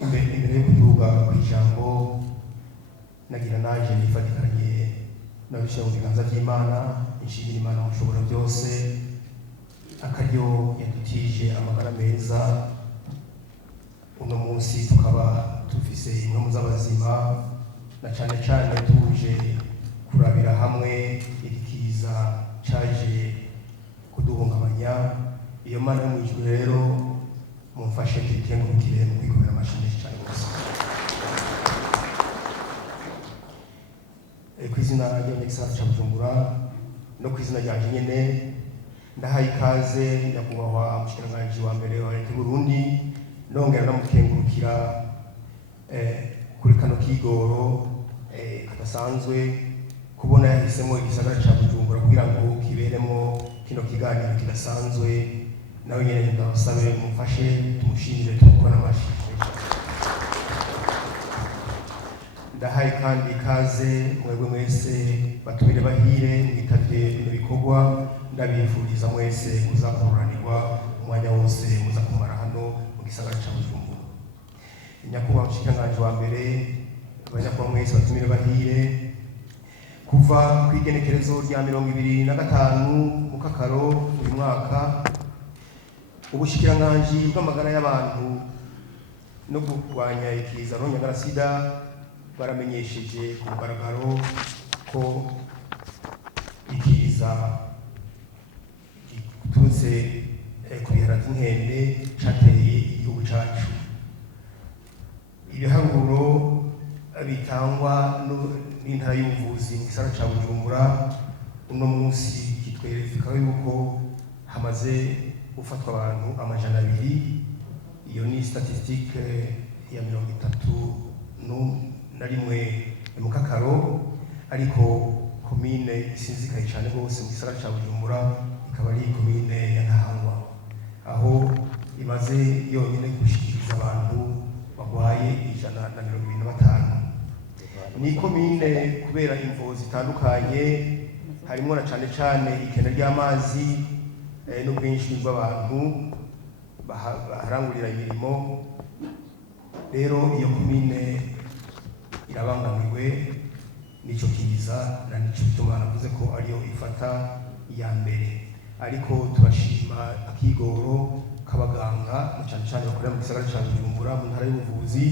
imbere yo kuduga ku ijambo nagira naje nifatikanye nabishyira mu biganza by'Imana, nshimira Imana mushobora byose akaryo yadutije amagara meza. Uno munsi tukaba tufise imwe z'abazima na cyane cyane tuje kurabira hamwe ikiza caje kuduhungabanya. Iyo Mana yo mu ijuru rero mumfashe tuyitengurukire mu kwikomera amashyi cyane gusa. Ku izina ry'Igisagara ca Bujumbura no ku izina rya nyene ndahaye ikaze nyakubahwa umushikiranganji wa mbere wa leta y'u Burundi, nongera ndamukengurukira kuri kano kigoro kadasanzwe kubona yahisemo igisagara ca Bujumbura kugira ngo kiberemo kino kiganiro kidasanzwe. Nawe nyene ndabasabe mumfashe tumushimire tumukora amashyi. Ndahaye kandi ikaze mwebwe mwese batumire bahire mwitavye bino bikorwa, ndabifuriza mwese kuzakururanirwa umwanya wose muza kumara hano mu gisagara ca Bujumbura. Nyakubahwa umushikiranganji wa mbere, abanyakubahwa mwese batumire bahire, kuva ku igenekerezo rya 25 mu Kakaro uyu mwaka, ubushikiranganji bw'amagara y'abantu no kurwanya ikiza sida baramenyesheje ku mugaragaro ko ikiza giturutse ku bihara by'inkende cateye igihugu cacu. Ibiharuro bitangwa n'intara y'ubuvuzi mu gisagara ca Bujumbura uno munsi kitwereka yuko hamaze gufatwa abantu 200. Iyo ni statistique ya 31 mu Kakaro, ariko komine isinzikaye cyane rwose mu gisagara ca Bujumbura ikaba ari komine ya Ntahangwa, aho imaze yonyine gushikiriza abantu bagwaye 125. Ni komine kubera imvo zitandukanye, harimo na cyane cyane ikena ry'amazi n'ubwinshi bw'abantu baharangurira imirimo. Rero iyo komine irabangamiwe n'ico kiza, na nico bituma navuze ko ariyo ifata iya mbere. Ariko turashima akigoro k'abaganga cyane cyane bakorera mu gisagara ca Bujumbura mu ntara y'ubuvuzi,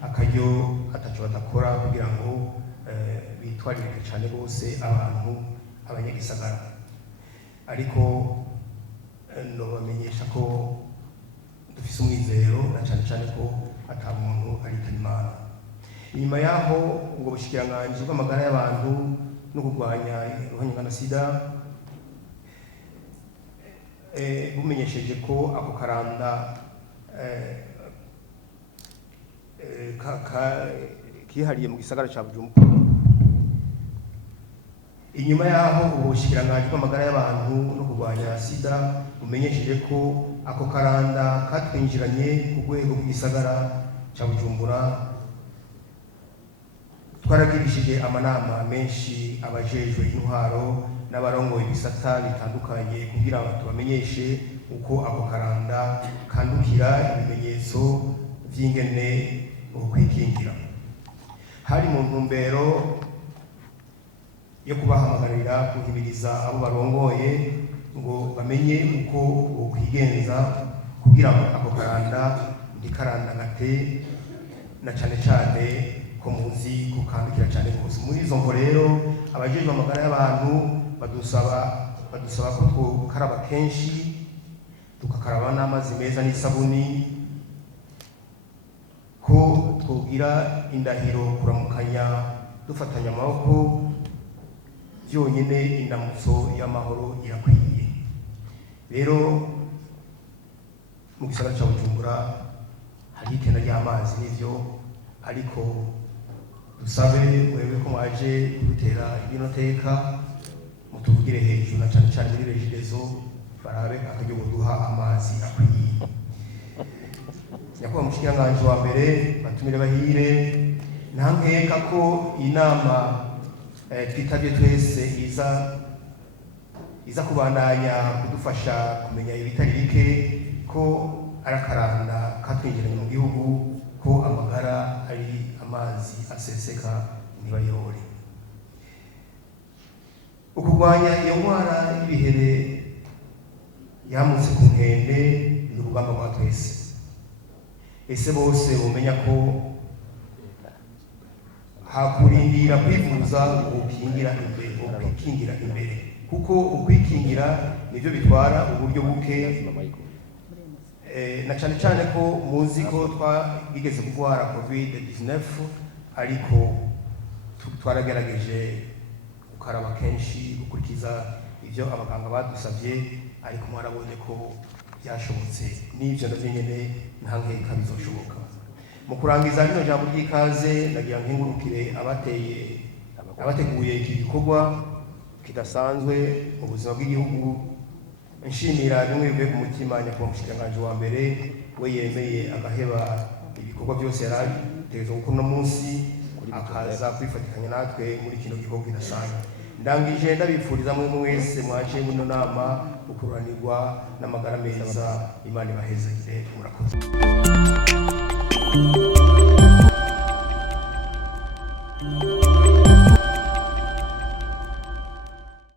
akaryo ataco badakora kugira ngo bitwarire cyane bose abantu abanyagisagara. Ariko no bamenyesha ko dufise umwizero na cyane cyane ko ata muntu arikana Imana. Inyuma yaho ubwo bushikiranganji bw'amagara y'abantu no kurwanya sida bumenyesheje ko ako karanda kihariye mu gisagara ca Bujumbura. Inyuma yaho ubushikiranganji bw'amagara y'abantu no kurwanya sida bumenyesheje ko ako karanda katwinjiranye ku rwego rw'igisagara ca Bujumbura, twaragirishije amanama menshi abajejwe intwaro n'abarongoye ibisata bitandukanye kugira ngo tubamenyeshe uko ako karanda kandukira, ibimenyetso vy'ingene ukwikingira. Hari mu ntumbero yo kubahamagarira kuhimiriza abo barongoye ngo bamenye uko ukwigenza kugira ngo ako karanda ntikarandagate, na cyane cyane ko muzi kukandukira cyane rwose. Muri izo ngo rero abajejwe amagara y'abantu badusaba ko tukaraba kenshi, tukakaraba n'amazi meza n'isabuni, ko twogira indahiro kuramukanya dufatanya amaboko, byonyine indamutso y'amahoro irakwiye. Rero mu gisagara ca Bujumbura hari ikena ry'amazi n'ivyo, ariko dusabe mwebwe ko mwaje kudutera ino teka mutuvugire hejuru, na cyane cyane muri regidezo barabe akaryo duha amazi akwiye. Nyakubahwa umushikiranganji wa mbere, batumire bahire, ntankeka ko inama twitavye twese iza kubandanya kudufasha kumenya ibitari bike, ko arakaranda katwinjiranye mu gihugu, ko amazi aseseka ntibayore. Ukurwanya iyo ndwara y'ibihere yamutse ku nkende ni urugamba rwa twese. Ese bose bumenya ko hakurindira kwivuza ukikingira imbere, kuko ukwikingira nivyo bitwara uburyo buke, na cyane ko muzi ko twigeze kurwara COVID-19, ariko twaragerageze gukaraba kenshi, gukurikiza ivyo abaganga badusavye, ariko mwarabonye ko byashobotse, n'ivyo navyo nyene nta nkeka bizoshoboka. Mu kurangiza rino jambo ry'ikaze nagira nkingurukire abateguye iki gikorwa kidasanzwe mu buzima bw'igihugu, nshimira bimwe bivuye ku mutima nyakubahwa umushikiranganji wa mbere we yemeye agaheba ibikorwa byose yari ategerezwa gukora uno munsi akaza kwifatikanya natwe muri kino gikorwa kidasanzwe. Ndangije ndabifuriza mwe mwese mwaje muri ino nama ukururanirwa n'amagara meza. Imana ibahezekere. Murakoze.